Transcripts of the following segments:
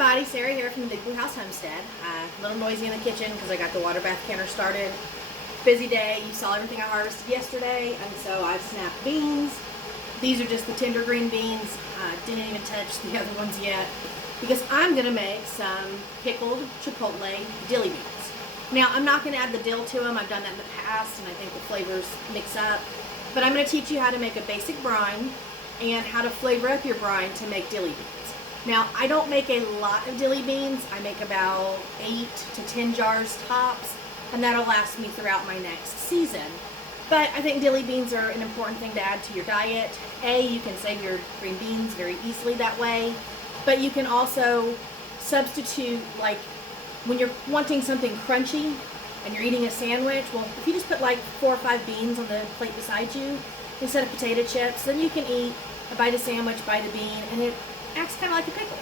everybody, Sarah here from the Big Blue House Homestead. A little noisy in the kitchen because I got the water bath canner started. Busy day. You saw everything I harvested yesterday, and so I've snapped beans. These are just the tender green beans. Didn't even touch the other ones yet because I'm going to make some pickled Chipotle dilly beans. Now, I'm not going to add the dill to them. I've done that in the past, and I think the flavors mix up. But I'm going to teach you how to make a basic brine and how to flavor up your brine to make dilly beans. Now, I don't make a lot of dilly beans. I make about 8 to 10 jars tops, and that'll last me throughout my next season. But I think dilly beans are an important thing to add to your diet. You can save your green beans very easily that way, but you can also substitute, like when you're wanting something crunchy and you're eating a sandwich, well, if you just put like 4 or 5 beans on the plate beside you instead of potato chips, then you can eat a bite of sandwich, bite of bean, and it acts kind of like a pickle.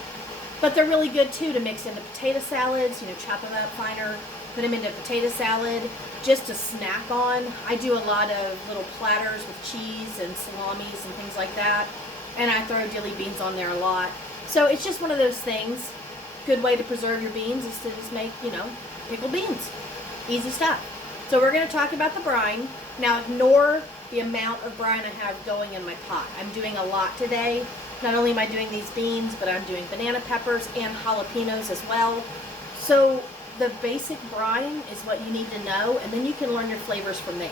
But they're really good too to mix into potato salads, chop them up finer, put them into potato salad, just to snack on. I do a lot of little platters with cheese and salamis and things like that, and I throw dilly beans on there a lot. So it's just one of those things. Good way to preserve your beans is to just make, pickled beans. Easy stuff. So we're going to talk about the brine. Now ignore the amount of brine I have going in my pot. I'm doing a lot today. Not only am I doing these beans, but I'm doing banana peppers and jalapenos as well. So the basic brine is what you need to know, and then you can learn your flavors from there.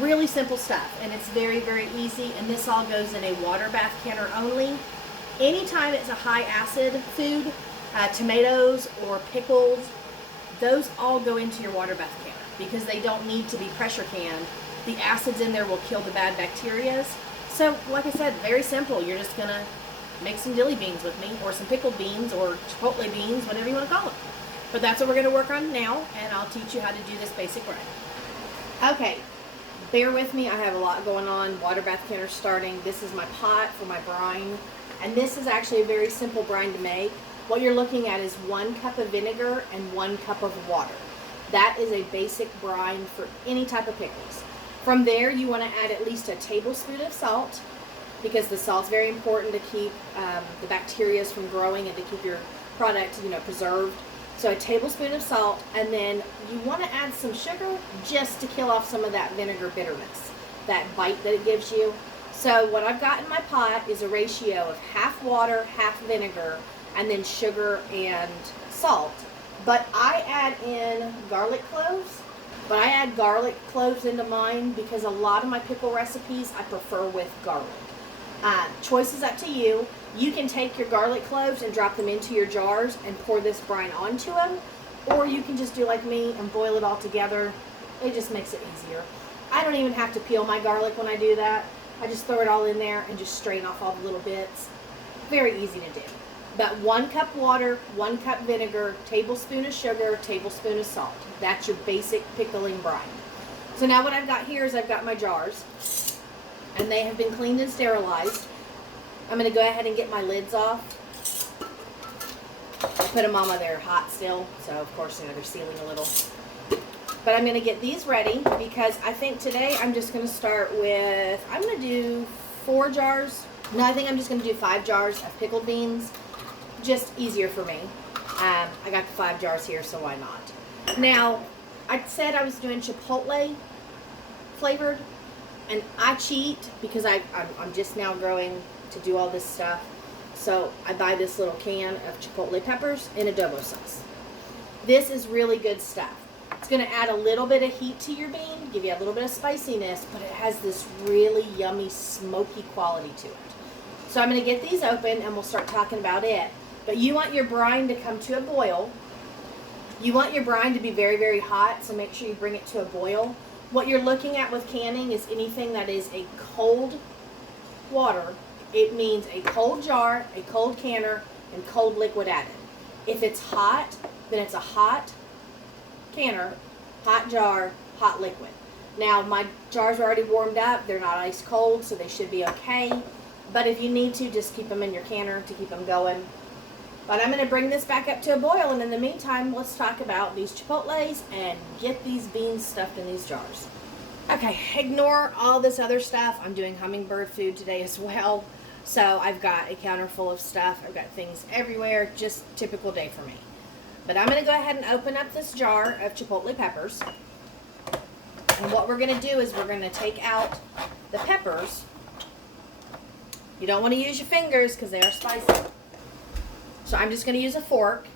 Really simple stuff, and it's very, very easy, and this all goes in a water bath canner only. Anytime it's a high acid food, tomatoes or pickles, those all go into your water bath canner because they don't need to be pressure canned. The acids in there will kill the bad bacteria. So, like I said, very simple. You're just going to make some dilly beans with me, or some pickled beans, or Chipotle beans, whatever you want to call them. But that's what we're going to work on now, and I'll teach you how to do this basic brine. Okay, bear with me. I have a lot going on. Water bath canner starting. This is my pot for my brine, and this is actually a very simple brine to make. What you're looking at is 1 cup of vinegar and 1 cup of water. That is a basic brine for any type of pickles. From there, you want to add at least a tablespoon of salt, because the salt's very important to keep the bacteria from growing and to keep your product, preserved. So a tablespoon of salt, and then you want to add some sugar just to kill off some of that vinegar bitterness, that bite that it gives you. So what I've got in my pot is a ratio of half water, half vinegar, and then sugar and salt. But I add in garlic cloves. But I add garlic cloves into mine because a lot of my pickle recipes I prefer with garlic. Choice is up to you. You can take your garlic cloves and drop them into your jars and pour this brine onto them, or you can just do like me and boil it all together. It just makes it easier. I don't even have to peel my garlic when I do that. I just throw it all in there and just strain off all the little bits. Very easy to do. But 1 cup water, 1 cup vinegar, tablespoon of sugar, tablespoon of salt. That's your basic pickling brine. So now what I've got here is I've got my jars, and they have been cleaned and sterilized. I'm going to go ahead and get my lids off. I put them on while they're hot still, so of course they're sealing a little. But I'm going to get these ready because I think today I'm just going to start with, I'm going to do 4 jars. No, I think I'm just going to do 5 jars of pickled beans. Just easier for me. I got the 5 jars here, so why not? Now, I said I was doing Chipotle flavored, and I cheat because I'm just now growing to do all this stuff. So I buy this little can of Chipotle peppers in adobo sauce. This is really good stuff. It's going to add a little bit of heat to your bean, give you a little bit of spiciness, but it has this really yummy, smoky quality to it. So I'm going to get these open, and we'll start talking about it. But you want your brine to come to a boil. You want your brine to be very, very hot, so make sure you bring it to a boil. What you're looking at with canning is anything that is a cold water. It means a cold jar, a cold canner, and cold liquid added. If it's hot, then it's a hot canner, hot jar, hot liquid. Now, my jars are already warmed up. They're not ice cold, so they should be okay. But if you need to, just keep them in your canner to keep them going. But I'm going to bring this back up to a boil, and in the meantime, let's talk about these Chipotles and get these beans stuffed in these jars. Okay, ignore all this other stuff. I'm doing hummingbird food today as well. So I've got a counter full of stuff. I've got things everywhere. Just typical day for me. But I'm going to go ahead and open up this jar of chipotle peppers. And what we're going to do is we're going to take out the peppers. You don't want to use your fingers because they are spicy. So I'm just going to use a fork.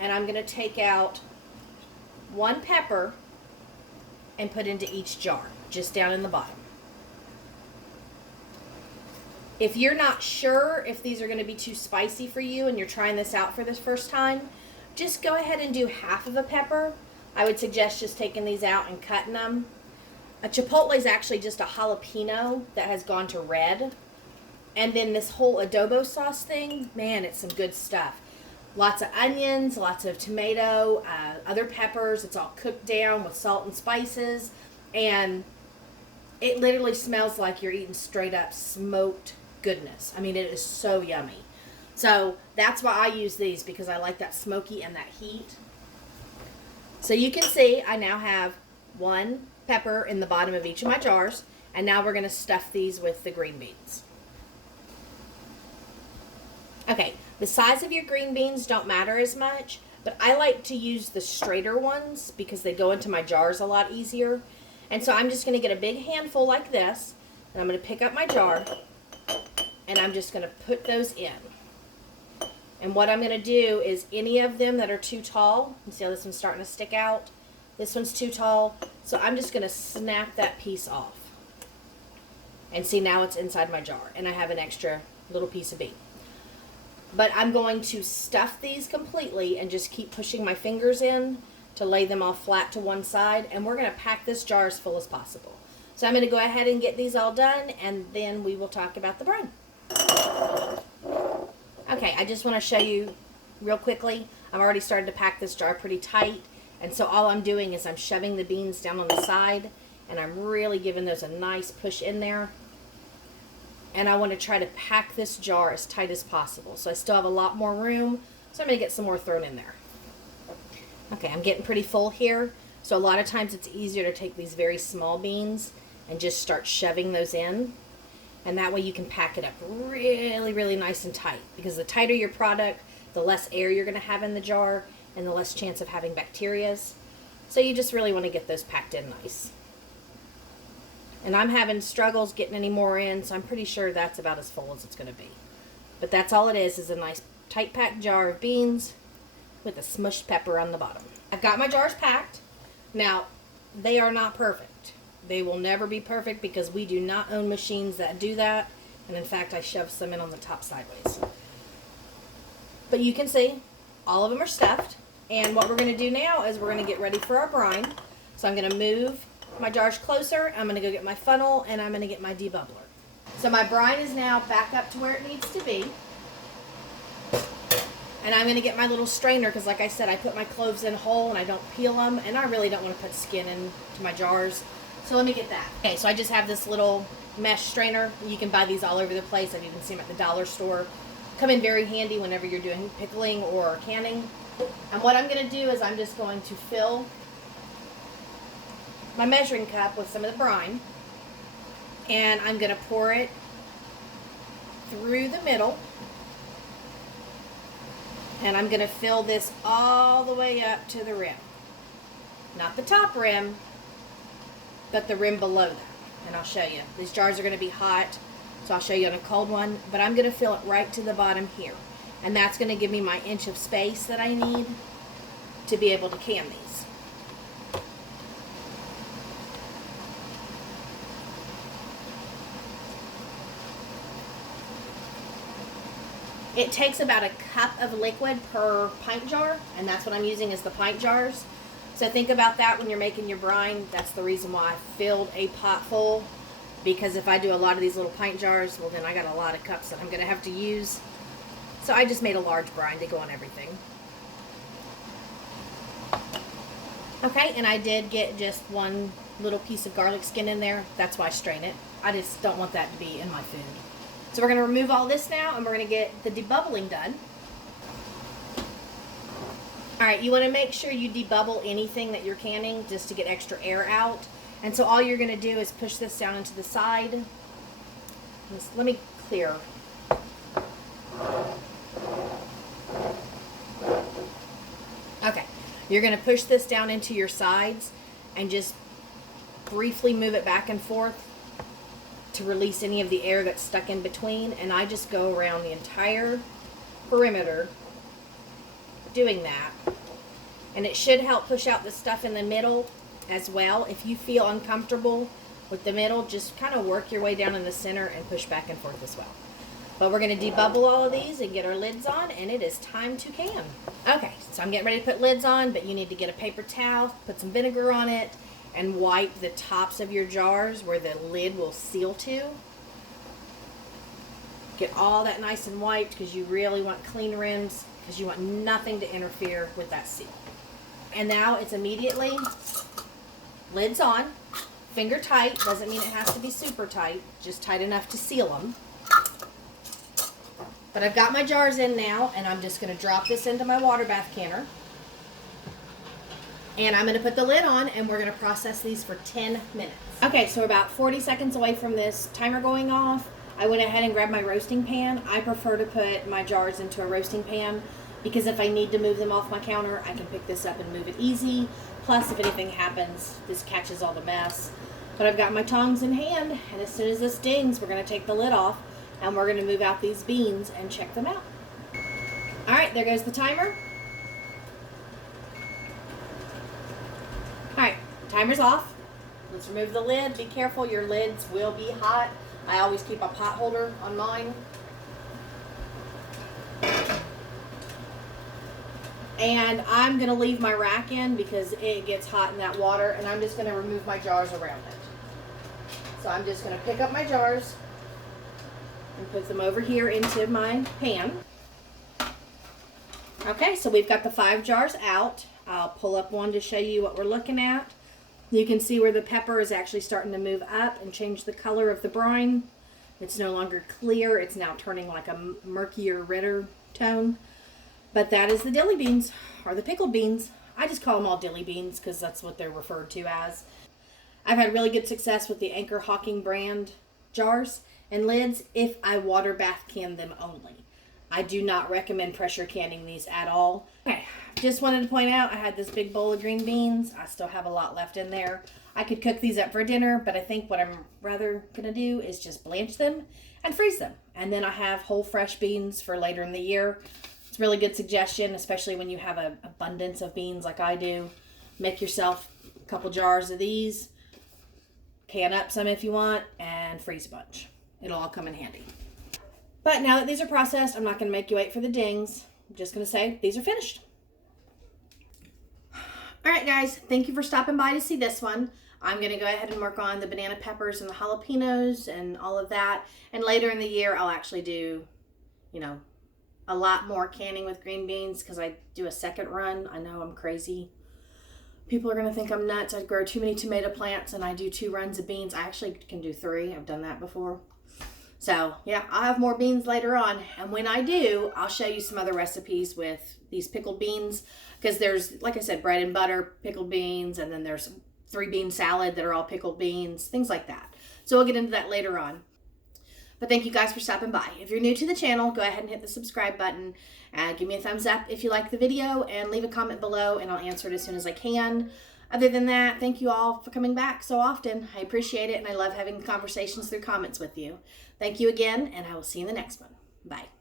And I'm going to take out one pepper and put into each jar, just down in the bottom. If you're not sure if these are going to be too spicy for you and you're trying this out for the first time, just go ahead and do half of a pepper. I would suggest just taking these out and cutting them. A chipotle is actually just a jalapeno that has gone to red. And then this whole adobo sauce thing, man, it's some good stuff. Lots of onions, lots of tomato, other peppers. It's all cooked down with salt and spices. And it literally smells like you're eating straight up smoked goodness. I mean, it is so yummy. So that's why I use these, because I like that smoky and that heat. So you can see I now have one pepper in the bottom of each of my jars. And now we're going to stuff these with the green beans. Okay, the size of your green beans don't matter as much, but I like to use the straighter ones because they go into my jars a lot easier. And so I'm just going to get a big handful like this, and I'm going to pick up my jar, and I'm just going to put those in. And what I'm going to do is any of them that are too tall, you see how this one's starting to stick out? This one's too tall, so I'm just going to snap that piece off. And see, now it's inside my jar, and I have an extra little piece of bean. But I'm going to stuff these completely and just keep pushing my fingers in to lay them all flat to one side. And we're going to pack this jar as full as possible. So I'm going to go ahead and get these all done, and then we will talk about the brine. Okay, I just want to show you real quickly. I've already started to pack this jar pretty tight. And so all I'm doing is I'm shoving the beans down on the side, and I'm really giving those a nice push in there. And I want to try to pack this jar as tight as possible. So I still have a lot more room, so I'm going to get some more thrown in there. Okay, I'm getting pretty full here. So a lot of times it's easier to take these very small beans and just start shoving those in. And that way you can pack it up really, really nice and tight. Because the tighter your product, the less air you're going to have in the jar and the less chance of having bacteria. So you just really want to get those packed in nice. And I'm having struggles getting any more in, so I'm pretty sure that's about as full as it's going to be. But that's all it is a nice tight packed jar of beans with a smushed pepper on the bottom. I've got my jars packed. Now, they are not perfect. They will never be perfect because we do not own machines that do that. And in fact, I shoved some in on the top sideways. But you can see, all of them are stuffed. And what we're going to do now is we're going to get ready for our brine. So I'm going to move my jars closer. I'm going to go get my funnel, and I'm going to get my debubbler. So my brine is now back up to where it needs to be. And I'm going to get my little strainer because, like I said, I put my cloves in whole and I don't peel them, and I really don't want to put skin into my jars. So let me get that. Okay, so I just have this little mesh strainer. You can buy these all over the place. I've even seen them at the dollar store. Come in very handy whenever you're doing pickling or canning. And what I'm going to do is I'm just going to fill my measuring cup with some of the brine, and I'm going to pour it through the middle, and I'm going to fill this all the way up to the rim. Not the top rim, but the rim below that. And I'll show you. These jars are going to be hot, so I'll show you on a cold one, but I'm going to fill it right to the bottom here. And that's going to give me my inch of space that I need to be able to can these. It takes about a cup of liquid per pint jar, and that's what I'm using is the pint jars. So think about that when you're making your brine. That's the reason why I filled a pot full, because if I do a lot of these little pint jars, well then I got a lot of cups that I'm going to have to use. So I just made a large brine to go on everything. Okay, and I did get just one little piece of garlic skin in there. That's why I strain it. I just don't want that to be in my food. So we're going to remove all this now, and we're going to get the debubbling done. Alright, you want to make sure you debubble anything that you're canning just to get extra air out. And so all you're going to do is push this down into the side. Let me clear You're going to push this down into your sides and just briefly move it back and forth to release any of the air that's stuck in between. And I just go around the entire perimeter doing that. And it should help push out the stuff in the middle as well. If you feel uncomfortable with the middle, just kind of work your way down in the center and push back and forth as well. But we're going to debubble all of these and get our lids on, and it is time to can. Okay, so I'm getting ready to put lids on, but you need to get a paper towel, put some vinegar on it, and wipe the tops of your jars where the lid will seal to. Get all that nice and wiped because you really want clean rims, because you want nothing to interfere with that seal. And now it's immediately lids on, finger tight. Doesn't mean it has to be super tight, just tight enough to seal them. But I've got my jars in now, and I'm just going to drop this into my water bath canner. And I'm going to put the lid on, and we're going to process these for 10 minutes. Okay, so about 40 seconds away from this timer going off, I went ahead and grabbed my roasting pan. I prefer to put my jars into a roasting pan because if I need to move them off my counter, I can pick this up and move it easy. Plus, if anything happens, this catches all the mess. But I've got my tongs in hand, and as soon as this dings, we're going to take the lid off, and we're going to move out these beans and check them out. All right, there goes the timer. All right, timer's off. Let's remove the lid. Be careful, your lids will be hot. I always keep a pot holder on mine. And I'm going to leave my rack in because it gets hot in that water, and I'm just going to remove my jars around it. So I'm just going to pick up my jars and put them over here into my pan. Okay, so we've got the 5 jars out. I'll pull up one to show you what we're looking at. You can see where the pepper is actually starting to move up and change the color of the brine. It's no longer clear. It's now turning like a murkier, redder tone. But that is the dilly beans, or the pickled beans. I just call them all dilly beans because that's what they're referred to as. I've had really good success with the Anchor Hawking brand jars and lids if I water bath can them only. I do not recommend pressure canning these at all. Okay, just wanted to point out I had this big bowl of green beans. I still have a lot left in there. I could cook these up for dinner, but I think what I'm rather going to do is just blanch them and freeze them. And then I have whole fresh beans for later in the year. It's a really good suggestion, especially when you have an abundance of beans like I do. Make yourself a couple jars of these, can up some if you want, and freeze a bunch. It'll all come in handy. But now that these are processed, I'm not going to make you wait for the dings. I'm just going to say these are finished. All right, guys, thank you for stopping by to see this one. I'm going to go ahead and work on the banana peppers and the jalapenos and all of that. And later in the year, I'll actually do, a lot more canning with green beans because I do a second run. I know I'm crazy. People are going to think I'm nuts. I grow too many tomato plants and I do 2 runs of beans. I actually can do 3. I've done that before. So, yeah, I'll have more beans later on. And when I do, I'll show you some other recipes with these pickled beans. Because there's, like I said, bread and butter, pickled beans, and then there's 3-bean salad that are all pickled beans, things like that. So we'll get into that later on. But thank you guys for stopping by. If you're new to the channel, go ahead and hit the subscribe button. Give me a thumbs up if you like the video, and leave a comment below, and I'll answer it as soon as I can. Other than that, thank you all for coming back so often. I appreciate it, and I love having conversations through comments with you. Thank you again, and I will see you in the next one. Bye.